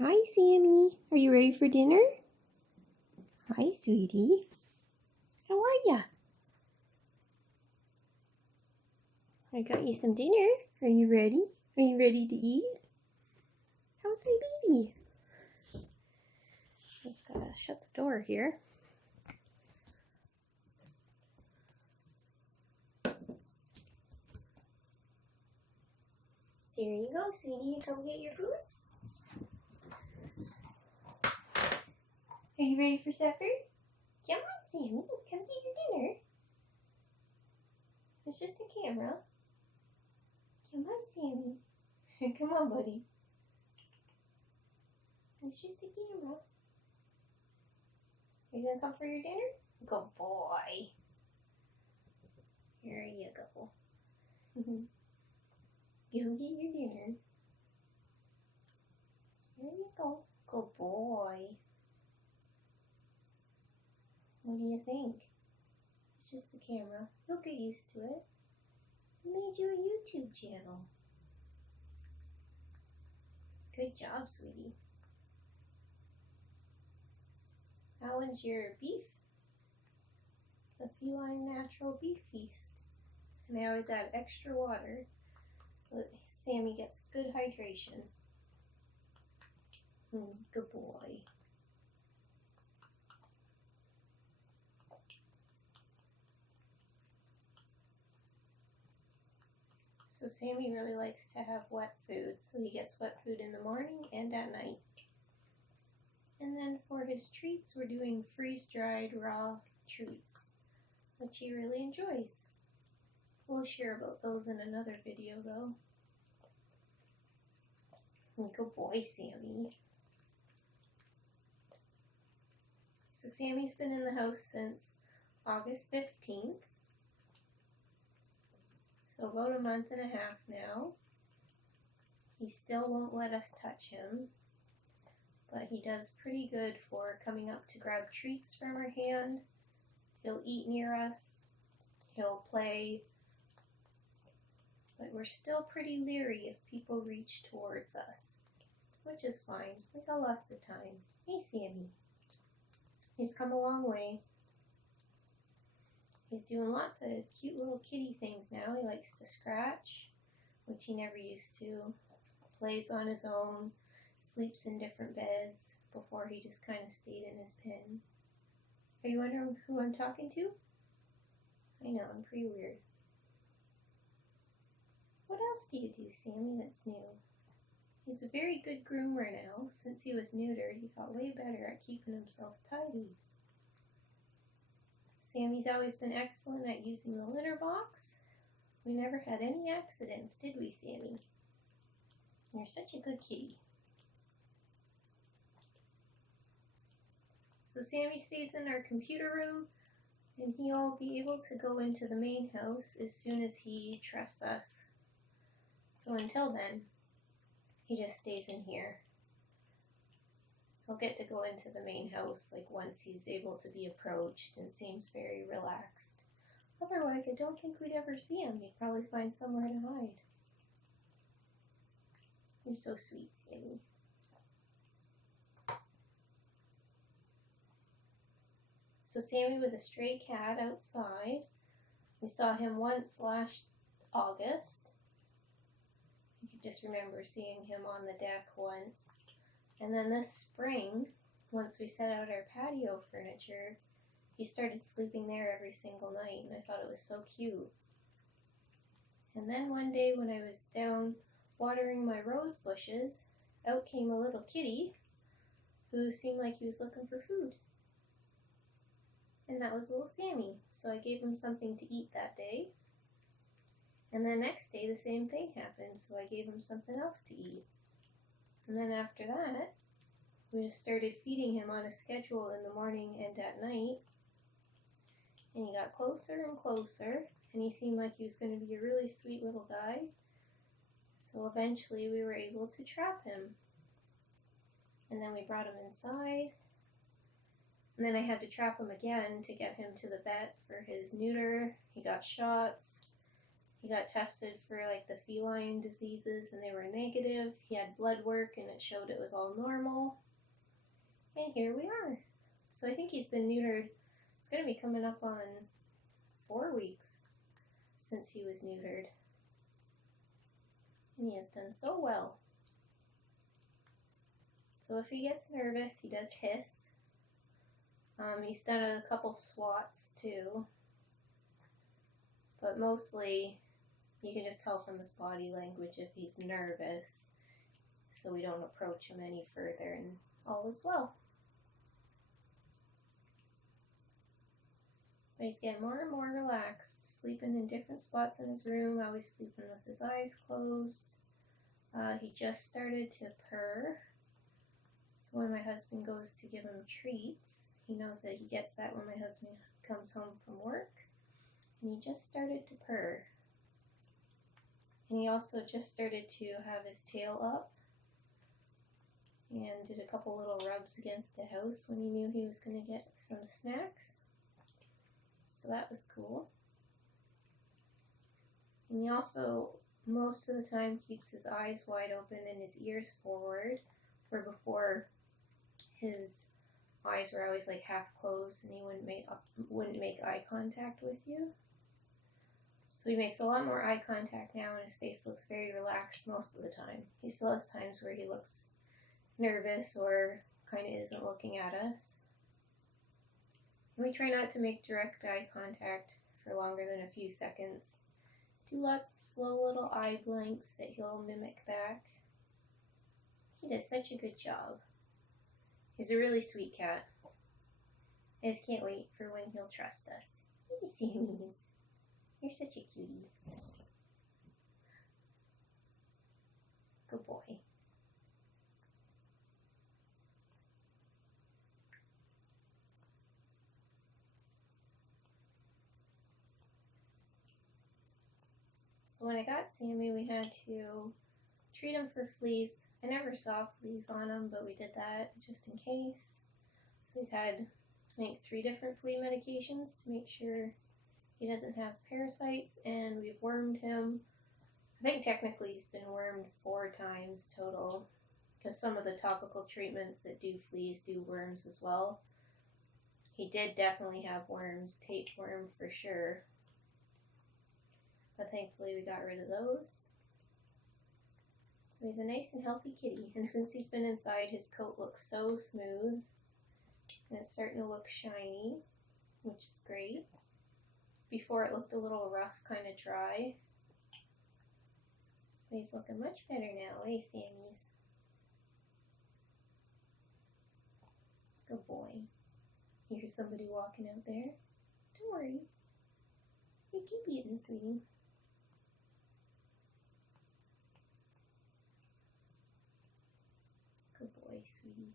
Hi, Sammy. Are you ready for dinner? Hi, sweetie. How are ya? I got you some dinner. Are you ready? Are you ready to eat? How's my baby? Just gotta shut the door here. There you go, sweetie. Come get your foods. Are you ready for supper? Come on, Sammy. Come get your dinner. It's just a camera. Come on, Sammy. Come on, buddy. It's just a camera. Are you gonna come for your dinner? Good boy. Here you go. Go get your dinner. There you go. Good boy. What do you think? It's just the camera. You'll get used to it. I made you a YouTube channel. Good job, sweetie. That one's your beef. The feline natural beef feast. And I always add extra water so that Sammy gets good hydration. Good boy. So Sammy really likes to have wet food, so he gets wet food in the morning and at night. And then for his treats, we're doing freeze-dried raw treats, which he really enjoys. We'll share about those in another video though. Good boy, Sammy. So Sammy's been in the house since August 15th. So about a month and a half now. He still won't let us touch him, but he does pretty good for coming up to grab treats from our hand. He'll eat near us, he'll play, but we're still pretty leery if people reach towards us, which is fine. We got lots of time. Hey, Sammy. He's come a long way. He's doing lots of cute little kitty things now. He likes to scratch, which he never used to. Plays on his own, sleeps in different beds. Before he just kind of stayed in his pen. Are you wondering who I'm talking to? I know, I'm pretty weird. What else do you do, Sammy, that's new? He's a very good groomer now. Since he was neutered, he got way better at keeping himself tidy. Sammy's always been excellent at using the litter box. We never had any accidents, did we, Sammy? You're such a good kitty. So Sammy stays in our computer room, and he'll be able to go into the main house as soon as he trusts us. So until then, he just stays in here. He'll get to go into the main house like once he's able to be approached and seems very relaxed. Otherwise, I don't think we'd ever see him. He'd probably find somewhere to hide. You're so sweet, Sammy. So Sammy was a stray cat outside. We saw him once last August. You could just remember seeing him on the deck once. And then this spring, once we set out our patio furniture, he started sleeping there every single night, and I thought it was so cute. And then one day when I was down watering my rose bushes, out came a little kitty who seemed like he was looking for food. And that was little Sammy, so I gave him something to eat that day. And the next day the same thing happened, so I gave him something else to eat. And then after that, we just started feeding him on a schedule in the morning and at night. And he got closer and closer, and he seemed like he was going to be a really sweet little guy. So eventually we were able to trap him. And then we brought him inside. And then I had to trap him again to get him to the vet for his neuter. He got shots. He got tested for like the feline diseases and they were negative. He had blood work and it showed it was all normal. And here we are. So I think he's been neutered. It's going to be coming up on 4 weeks since he was neutered. And he has done so well. So if he gets nervous, he does hiss. He's done a couple swats too. But mostly, you can just tell from his body language if he's nervous. So we don't approach him any further and all is well. But he's getting more and more relaxed, sleeping in different spots in his room, always sleeping with his eyes closed. He just started to purr. So when my husband goes to give him treats, he knows that he gets that when my husband comes home from work. And he just started to purr. And he also just started to have his tail up and did a couple little rubs against the house when he knew he was going to get some snacks. So that was cool. And he also, most of the time, keeps his eyes wide open and his ears forward, where before his eyes were always like half closed and he wouldn't make eye contact with you. So he makes a lot more eye contact now and his face looks very relaxed most of the time. He still has times where he looks nervous or kind of isn't looking at us. We try not to make direct eye contact for longer than a few seconds. Do lots of slow little eye blinks that he'll mimic back. He does such a good job. He's a really sweet cat. I just can't wait for when he'll trust us. Hey, Sammy's. You're such a cutie. Good boy. So when I got Sammy, we had to treat him for fleas. I never saw fleas on him, but we did that just in case. So he's had, I think, 3 different flea medications to make sure he doesn't have parasites, and we've wormed him. I think technically he's been wormed 4 times total, because some of the topical treatments that do fleas do worms as well. He did definitely have worms, tapeworm for sure. But thankfully we got rid of those. So he's a nice and healthy kitty. And since he's been inside, his coat looks so smooth. And it's starting to look shiny, which is great. Before it looked a little rough, kind of dry. But he's looking much better now, eh, Sammy's? Good boy. You hear somebody walking out there? Don't worry. You keep eating, sweetie. Good boy, sweetie.